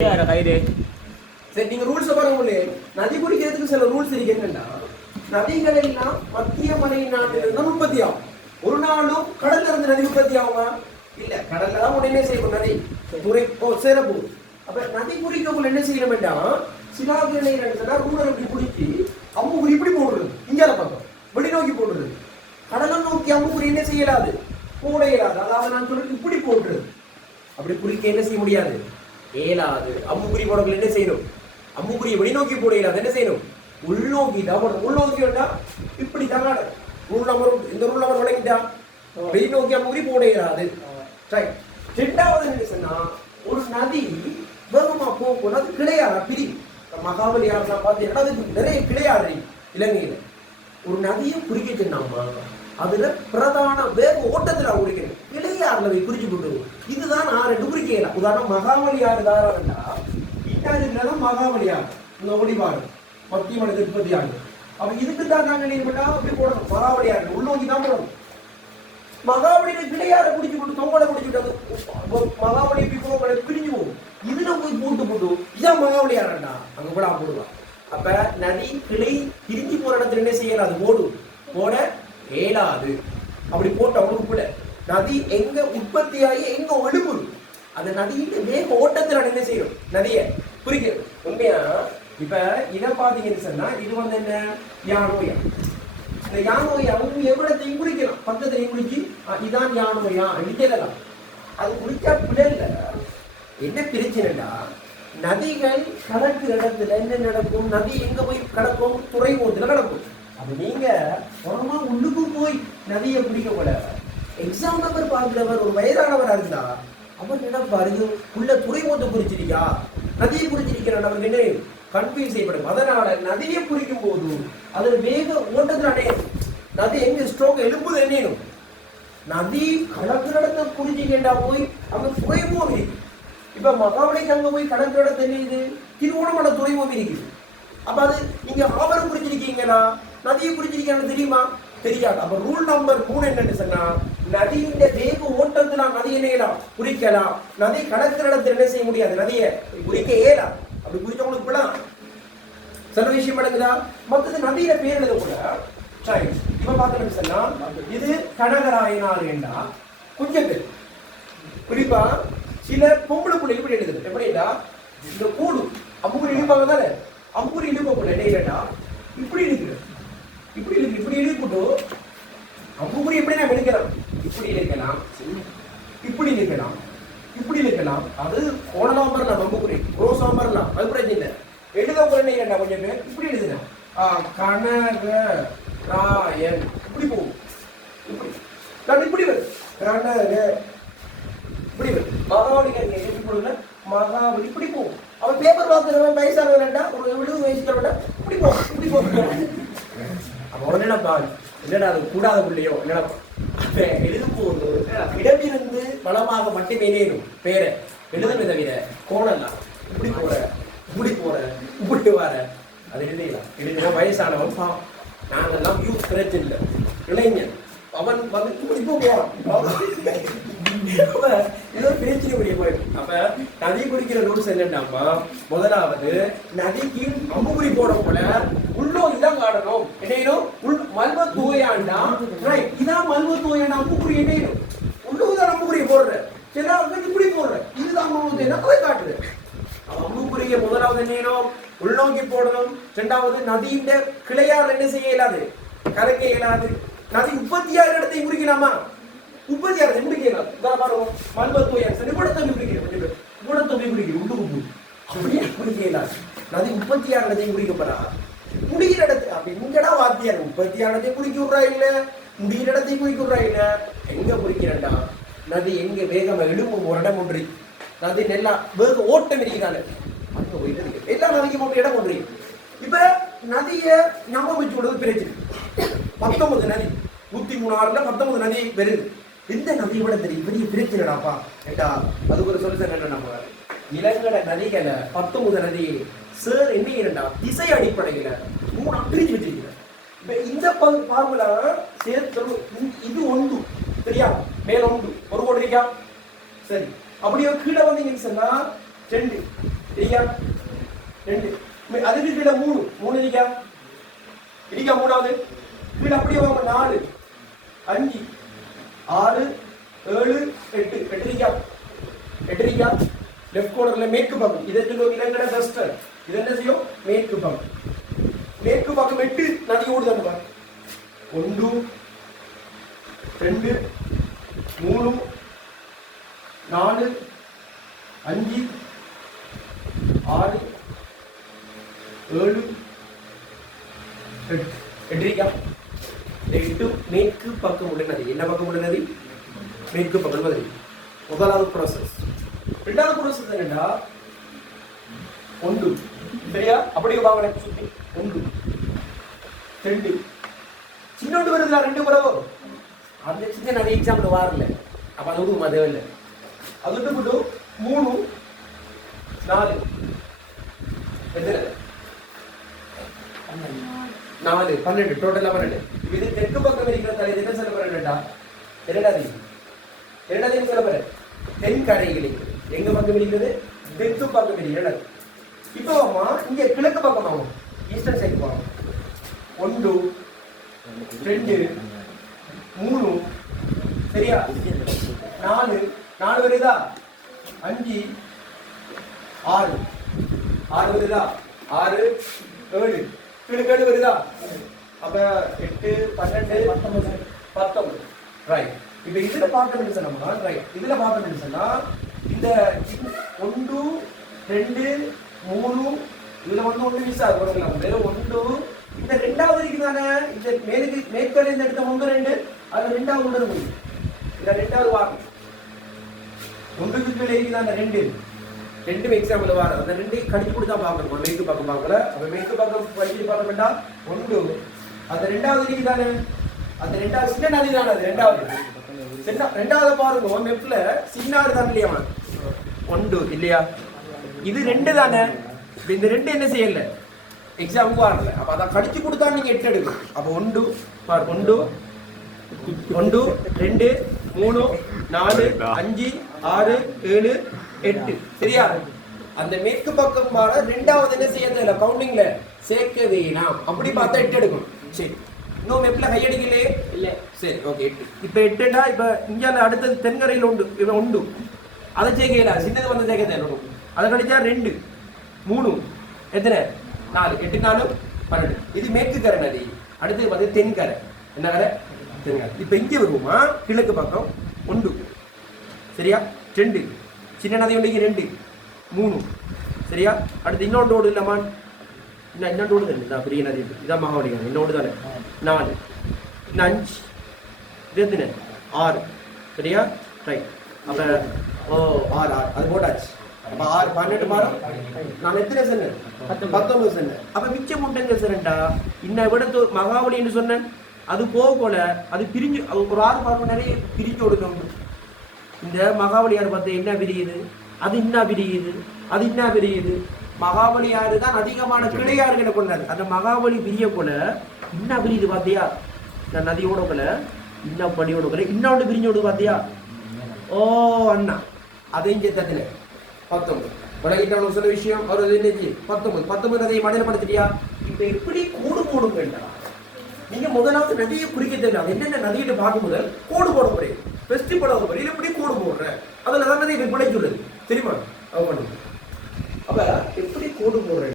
சரி, நீங்க ரூல்ஸ் பாருங்க. நதி குடிக்கிறதுக்கு சில ரூல்ஸ் இருக்கு. என்னன்னா, நதிகள் எல்லாம் மத்திய மலை நாட்டிலிருந்து உற்பத்தி ஆகும். ஒரு நாளும் கடல்ல இருந்து நதி உற்பத்தி ஆகுமா? இல்ல, கடல்ல தான் உடனே செய்யணும். நதி துறை சேரப்போகுது. அப்ப நதி குடிக்கக்குள்ள என்ன செய்யணும் வேண்டாம், சிலாகிரை ரூலர் இப்படி குடிச்சு அம்புக்குறி இப்படி போடுறது, இங்கால பக்கம் வெளிநோக்கி போடுறது. கடலை நோக்கி அம்புக்குறி என்ன செய்யலாது, போட இயலாது. அதாவது நான் சொல்றது இப்படி போடுறது. அப்படி குடிக்க என்ன செய்ய முடியாது, ஏலாது. அம்புக்குறி போடக்குள்ள என்ன செய்யணும், அம்புக்குறியை வெளிநோக்கி போட இயலாது. என்ன செய்யணும், உள்நோக்கி தான் போடணும். உள்நோக்கி வேண்டா இப்படி தான் ரூல் நம்பர், இந்த ரூல் நம்பர் வழங்கிட்டா வெளிநோக்கி அம்புக்குறி போட இயலாது. ரெண்டாவது என்ன சொன்னா, ஒரு நதி வேகமா போகும், அது கிடையாது பிரி. மகாபலியார் பார்த்தீங்கன்னா அதுக்கு நிறைய கிடையாது. இலங்கையில ஒரு நதியை குறிக்க சொன்னாமா, அதுல பிரதான வேக ஓட்டத்துல குடிக்கணும். இளையாறுல போய் குறிச்சு போட்டு இதுதான் ஆறு குறிக்கலாம். உதாரணம் மகாபலியாறு தாராண்டா இட்டாலியில்தான் மகாபலியாறு இந்த ஒளிவாறு மத்திய மனித உற்பத்தி ஆகுது. அப்ப இதுக்கு தான் நாங்க என்ன அப்படி போடணும், மகாபலியாறு உள்நோக்கி தான் போடணும். மகாபலியில கிளையார குடிச்சு போட்டு தொங்கலை குடிச்சுட்டு மகாபலி இப்படி பிரிஞ்சு போகும். இதுல போய் போட்டு போட்டு இதான் மகாபலியாரண்டா அங்க கூட போடுவான். அப்ப நதி கிளை பிரிஞ்சு போற இடத்துல என்ன செய்யலாம், அது போடும் போட ஏலாது. அப்படி போட்டவங்களுக்கு கூட நதி எங்க உற்பத்தி ஆகி எங்க ஒழுகுது, அந்த நதியின் வேக ஓட்டத்துல என்ன செய்யும், நதியை குறிக்கிறது. உண்மையா இப்ப இதை பாத்தீங்கன்னு சொன்னா, இது வந்து என்ன யானோயா. இந்த யானோயா அவங்க எவ்வளத்தையும் குறிக்கலாம், பக்கத்தையும் குறிச்சு இதான் யானோயா விஜயலாம். அது குறிச்சா பிள்ளைல என்ன பிரச்சனைடா, நதிகள் கடற்கிற இடத்துல என்ன நடக்கும், நதி எங்க போய் கடக்கும், துறைமுகத்துல கடக்கும். அப்ப நீங்க புறமா உள்ளுக்கு போய் நதியை குடிக்க கூட எக்ஸாம் நம்பர் பார்க்கிறவர் ஒரு வயதானவரா இருந்தா அவர் நினைப்பாரு, இது உள்ள துறைமுகத்தை குறிச்சிருக்கா நதியை குறிச்சிருக்கிறான், அவருக்கு என்ன கன்ஃபியூஸ் செய்யப்படும். அதனால நதியை குறிக்கும் போது அது வேக ஓட்டத்தில் அடையும். நதி எங்க ஸ்ட்ரோக் எழுப்புது என்னணும், நதி கடற்கிற இடத்தை குறிச்சிக்கண்டா போய் அங்க துறைமுகம் இருக்கு. இப்ப மகாபலிக்கு அங்க போய் கடற்கிற இடத்தை என்னது திருவோணமலை துறைமுகம் இருக்குது. அப்ப அது நீங்க ஆவரம் குறிச்சிருக்கீங்களா, நதியை குறிச்சிருக்கீங்கன்னு தெரியுமா, தெரியாது. அப்ப ரூல் நம்பர் 3 என்னன்னு சொன்னா, நதியின் வேக ஓட்டத்துல நதி என்னலாம் குறிக்கலாம், நதி கடற்கிற இடத்துல என்ன செய்ய முடியாது, நதியை குறிக்க ஏலாம். அப்படி குறிச்சவங்களுக்கு இப்பெல்லாம் சில விஷயம் நடக்குதா. மற்றது நதியில பேர் எழுத கூட இப்ப பாத்தீங்கன்னு சொன்னா, இது கனகராயனார் என்றா கொஞ்சம் பேர் குறிப்பா சில பொம்பளை பிள்ளை இப்படி எழுதுது. எப்படின்னா இந்த கூடு அம்புக்குறி இழுப்பாங்க தானே, அம்புக்குறி இழுப்ப இடையிலா இப்படி இழுக்குது, இப்படி இழுக்கு, இப்படி இழுக்கிட்டு அம்புக்குறி எப்படி நான் எடுக்கலாம், இப்படி இழுக்கலாம், இப்படி இழுக்கலாம், இப்படி இழுக்கலாம். அது கோணலாம் வரலாம், அம்புக்குறி ரோசாம் வரலாம், அது பிரச்சனை இல்லை. எழுத என்ன கொஞ்சம் பேர் இப்படி எழுதுனா கனகராயன் இப்படி போகும், இப்படி நான் இப்படி வரும் கனக இப்படி வரும். மகாபலி கொடுங்க, மகாபலி இப்படி போகும். அவன் பேப்பர் பார்க்கிறவன் வயசானவன் வேண்டாம், ஒரு 70 வயசுல வேண்டாம் இப்படி போகும், இப்படி போகும். அவன் நினைப்பா என்னடா அது கூடாத பிள்ளையோ நினைப்பா. எழுதும் போது இடமிருந்து பலமாக மட்டுமே நேரும் பேரை எழுதுமே தவிர கோணலாம் இப்படி போற இப்படி போற இப்படி வர அது எழுதலாம். எழுதினா வயசானவன் பாவம், நாங்கெல்லாம் யூத் பிரச்சனை இல்லை, இளைஞன் அவன் வந்து இப்படி போவான். ஏதோ பிரச்சனை முடிய போயிடும். அப்ப நதி குடிக்கிற ரூல்ஸ் என்னண்டாமா, முதலாவது நதிக்கு அம்புக்குறி போட போல உள்நோக்கி தான் காட்டணும். என்னையும் மல்வ தூயாண்டா இதான் மல்வ தூயாண்டா அம்புக்குறி என்னையும் உள்ளுக்குதான் அம்புக்குறியை போடுற, சில இப்படி போடுற, இதுதான் என்ன காட்டுது. அம்புக்குறிய முதலாவது என்னையும் உள்நோக்கி போடணும். இரண்டாவது நதியின் கிளையால் என்ன செய்ய இயலாது, கரைக்க இயலாது. நதி 36 இடத்தையும் குறிக்கலாமா, 36 முடிக்கலாம். பாருங்க மல்வத்தோயா சரி குடத்தொகை குறிக்கிறேன், குடத்தொகை குறிக்கிறேன் உள்ளுக்கு அப்படியே குறிக்கலாம். நதி 36 இடத்தையும் குறிக்கப்படா முடிகிற இடத்து அப்படி இங்கடா வாத்தியார் 36 இடத்தையும் குறிக்க விடுறா இல்ல, முடிகிற இடத்தையும் குறிக்க விடுறா இல்ல. எங்க குறிக்கிறேன்டா, நதி எங்க வேகமா எழுப்பும் ஒரு இடம் ஒன்று, நதி நல்லா வேக ஓட்டம் இருக்கிறாங்க அங்க போயிட்டு இருக்கு. எல்லா நதிக்கும் ஒரு இடம் ஒன்று. இப்ப நதியை ஞாபகம் வச்சு விடுறது பிரச்சனை. 19 நதி 103 19 நதி வருது. இந்த நதியை விட தெரியும் பெரிய பிரச்சனைடாப்பா ஏட்டா. அதுக்கு ஒரு சொல்யூஷன் என்ன, நம்ம இலங்கை நதிகளை 19 நதி சார் என்ன இரண்டா திசை அடிப்படையில 3 பிரிச்சு வச்சிருக்கிறேன். இப்ப இந்த ஃபார்முலா சேர்த்து இது ஒன்று சரியா, மேல ஒன்று ஒரு கோடி இருக்கா சரி. அப்படியே கீழே வந்தீங்கன்னு சொன்னா 2 இருக்கா 2 அதுக்கு கீழே 3 இருக்கா மூணாவது கீழே அப்படியே வாங்க 4 5 6 7 8 இருக்கா லெஃப்ட் கார்னர்ல மேற்கு பக்கம் இதை சொல்லுவோம் இலங்கட வெஸ்டர்ன் இது என்ன செய்யும் மேற்கு பக்கம் 8 நதி ஓடுதாங்க பாரு 1 2 3 4 5 6 7 8 இருக்கா 8 மேற்கு பக்கம் உள்ள நதி என்ன பக்கம் உள்ள நதி மேற்கு பக்கம் நதி முதலாவது ப்ராசஸ் இரண்டாவது ப்ராசஸ் என்னன்னா 1 சரியா அப்படியே வாங்க சுத்தி 1 2 சின்னோண்டு வருதுல 2 வரவோ அந்த சின்ன நதி எக்ஸாம்ல வரல அப்ப அது ஒண்ணும் தேவையில்லை அது விட்டு 3 4 எத்தனை 4 12 டோட்டலா 12 இது தெற்கு பக்கம் இருக்கிற தலை என்ன சொல்ல போறேன்டா இரண்டாவது சொல்ல போறேன் தென் கரைகள் எங்க பக்கம் இருக்கிறது தெற்கு பக்கம் இருக்கிறது இப்போ அம்மா இங்க கிழக்கு பக்கம் ஆகும் ஈஸ்டர்ன் சைடு போகும் 1 2 3 சரியா 4 வருதா 5 6 வருதா 6 7 கிழக்கு வருதா அப்ப 8 12 19 ரைட் இப்போ இதுல பார்த்தோம்னு சொன்னா ரைட் இதுல பார்த்தோம்னு சொன்னா இந்த 1 2 3 இதுல ஒண்ணு மிஸ் ஆகும் வெறும் 1 இந்த ரெண்டாவது இருக்குதானே இந்த மேற்கொள்ள இந்த இடத்த 1 2 அது ரெண்டாவது உடல் முடியும் இந்த ரெண்டாவது வாரம் 1க்கு கீழே இருக்குதானே 2 எக்ஸாம்பிள் வாரம் அந்த 2 கடிச்சு கொடுத்தா பார்க்கணும் மேற்கு பக்கம் பார்க்கல அப்ப மேற்கு பக்கம் படிச்சு பார்க்க வேண்டாம் 1 அந்த ரெண்டாவது இருக்குதானே அந்த ரெண்டாவது சின்ன நதி தானே அது ரெண்டாவது பாருங்க மெப்ல சின்னாறு தான் இல்லையா 1 இல்லையா இது 2 தானே இந்த 2 என்ன செய்யல எக்ஸாமுக்கு வரல அப்ப அத கடிச்சு கொடுத்தா நீங்க 8 எடுக்கணும் அப்ப 1 பார் 1 2 3 4 5 6 7 8 சரியா அந்த மேற்கு பக்கம் வர ரெண்டாவது என்ன செய்யறதுல கவுண்டிங்ல சேர்க்க வேணாம் அப்படி பார்த்தா 8 எடுக்கணும் சரி இன்னும் மெப்ல கை அடிக்கலையே இல்ல சரி ஓகே 8 இப்போ 8டா இப்போ இங்க அடுத்து தென்கரையில உண்டு இவன் உண்டு அதை சேர்க்கல சின்னது வந்து சேர்க்க தேவை அதை கடிச்சா 2 3 எத்தனை 4 8 4 12 இது மேற்கு கரை நதி அடுத்து வந்து தென்கரை என்ன கரை தென்கரை இப்போ இங்க வருவோமா கிழக்கு பக்கம் 1 சரியா 2 சின்ன நதி உண்டு 2 3 சரியா அடுத்து இன்னொன்று ஓடு இல்லம்மா இன்னொன்று ஓடு தானே பெரிய நதி இதான் மகாவலி இன்னொன்று தானே 4 5 இது எத்தனை 6 சரியா ரைட் அப்ப 6 அது போட்டாச்சு அப்ப 6 12 மாறும் நான் எத்தனை சொன்னேன் 19 சொன்னேன் அப்ப மிச்சம் முட்டைங்க சொன்னேன்டா இன்ன விட மகாவலின்னு சொன்னேன் அது போல அது பிரிஞ்சு ஒரு 6 பார்க்க நிறைய பிரிஞ்சு கொடுக்கணும் இந்த மகாவலியார் பார்த்து என்ன பிரியுது அது என்ன பிரியுது அது என்ன பிரியுது மகாபலியாறு தான் அதிகமான கிளையாறுகளை கொண்டாரு அந்த மகாபலி பிரிய போல இன்னும் பிரியுது பாத்தியா இந்த நதியோட போல இன்னும் படியோட போல இன்னொன்று பிரிஞ்சு விடுது பாத்தியா ஓ அண்ணா அதையும் சேர்த்ததுல 19 உலகிட்ட சொல்ல விஷயம் அவர் என்னது 19 அதை மடையப்படுத்திட்டியா இப்ப எப்படி கூடு போடும் வேண்டாம் நீங்க முதலாவது நதியை குறிக்க தெரியாது என்னென்ன நதியிட்ட பார்க்கும் முதல் கோடு போட போறேன் பெஸ்ட் போட போறேன் எப்படி கோடு போடுறேன் அதுல தான் நதியை பிழை சொல்லுது தெரியுமா அவங்க அப்ப எப்படி கோடு போடுறேன்